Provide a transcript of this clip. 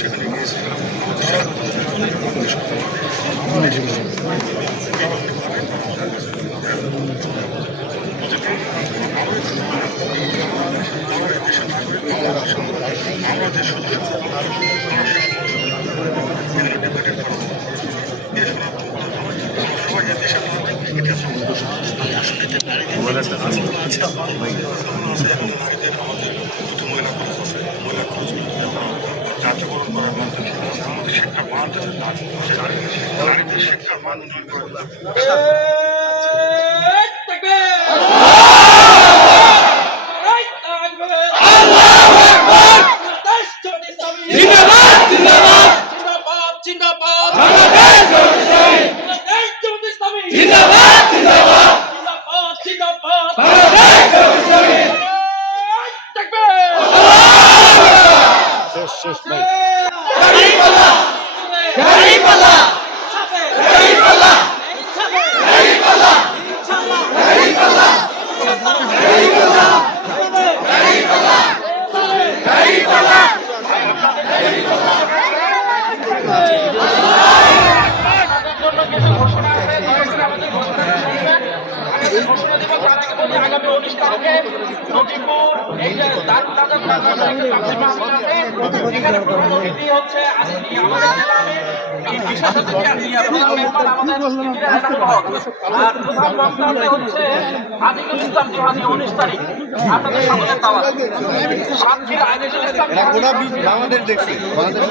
সেখানে গিয়েছিলাম আমরা যে সবাই দেশের আসলে জাতীয়করণ করার মাধ্যমে আমাদের শিক্ষার মান নারীদের শিক্ষার মান উন্নয়ন করা জিন্দাবাদ জিন্দাবাদ। জিন্দাবাদ জিন্দাবাদ। just, just me. ঘোষণা দেব তার আগে বলি আগামী অনুষ্ঠানকে নজিপুর এই যে আছে এখানে প্রধান অতিথি হচ্ছে আমাদের জেলার বিশেষ অতিথি প্রধান মেহমান আমাদের আর প্রধান বক্তা হচ্ছে আজিজুল ইসলাম জিহাদি উনিশ তারিখ আপনাদের সকলের দাওয়াত সাতক্ষীরা আজিজুল ইসলাম বিশ্ব বাংলাদেশ দেখছে বাংলাদেশ